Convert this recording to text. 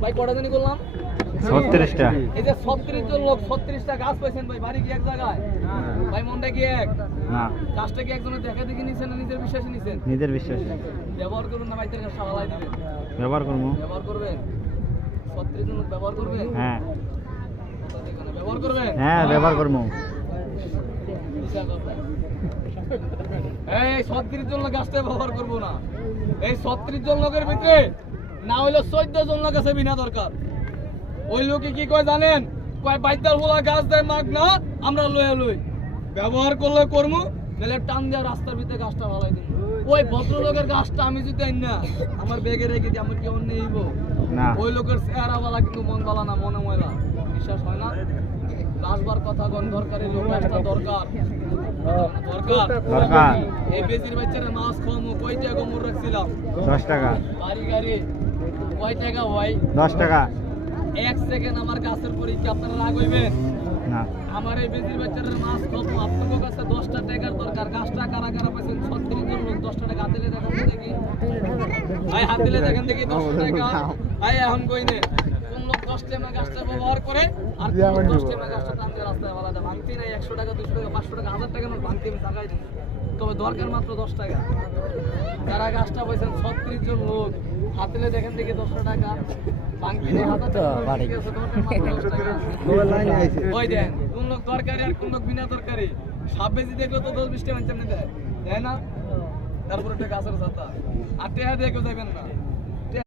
ভাই কটা জানি করলাম 36টা। এই যে 36 জন লোক 36টা গাছ পাইছেন ভাই, বাড়ি কি এক জায়গায় ভাই? মনটা কি এক না, গাছটা কি একজনের দেখা দেখি নিছেন না নিজের বিশ্বাসে নিছেন? নিজের বিশ্বাস। ব্যবহার করবেন না বাইতের গাছ ফালাই দিবেন? ব্যবহার করবো। ব্যবহার করবেন। 36 জন লোক ব্যবহার করবেন। হ্যাঁ ব্যবহার করবেন। হ্যাঁ ব্যবহার করবো। এই 36 জন লোক গাছটা ব্যবহার করবো না। এই 36 জন লোকের ভিতরে না হইলে 14 জন লোক আছে বিনা দরকার। ওই লোকে কি কয় জানেন? কয় বাইদার হোলা গাছ দেয় মাগ না, আমরা লয়ে লই। ব্যবহার করলে করমু, নাহলে টান দেওয়া রাস্তার ভিতরে গাছটা ভালাই দিন। ওই ভদ্রলোকের গাছটা আমি যদি আইন না আমার ব্যাগে রেখে দিই, আমার কি অন্য নেইব? না, ওই লোকের চেহারাওয়ালা কিন্তু মন বালা না, মনে ময়লা। বিশ্বাস হয় না? গাছবার কথা কোন দরকারি লোক গাছটা দরকার দরকার দরকার। এই বেজির বাচ্চারা মাছ খাওয়ামু কয় টাকা মোর রাখছিলাম? 10 টাকা। বাড়ি গাড়ি কয় টাকা ভাই? 10 টাকা। 1 সেকেন্ড আমার গাছের পরীক্ষা আপনারা রাগ হইবেন? না, আমার এই বেজির বাচ্চারা মাছ খাবো, আপনাদের কাছে 10টা টাকার দরকার। গাছটা কারা কারা পাইছেন? 36 জন লোক। 10টা টাকা হাতে দেখেন দেখি ভাই, হাতে দেখেন দেখি 10 টাকা ভাই। এখন কইনে কোন লোক 10 টাকা গাছটা ব্যবহার করে আর 10 টাকা গাছটা টান দিয়ে রাস্তায় বালাটা ভাঙতি নাই। 100 টাকা 200 টাকা 500 টাকা 1000 টাকা নোট ভাঙতি আমি টাকাই দিই, তবে দরকার মাত্র 10 টাকা। যারা গাছটা পাইছেন 36 জন লোক, হাতে দেখেন দেখি 10 টাকা ভাঙতি নেই। 1000 টাকা ঠিক আছে, দরকার মাত্র 10 টাকা। ওই দেন কোন লোক দরকারি আর কোন লোক বিনা দরকারি। সাপ বেশি দেখলে তো 10-20 টাকা দেয়, তাই না? তারপরে একটা গাছের ছাতা আর টেহা দিয়ে কেউ যাবেন না।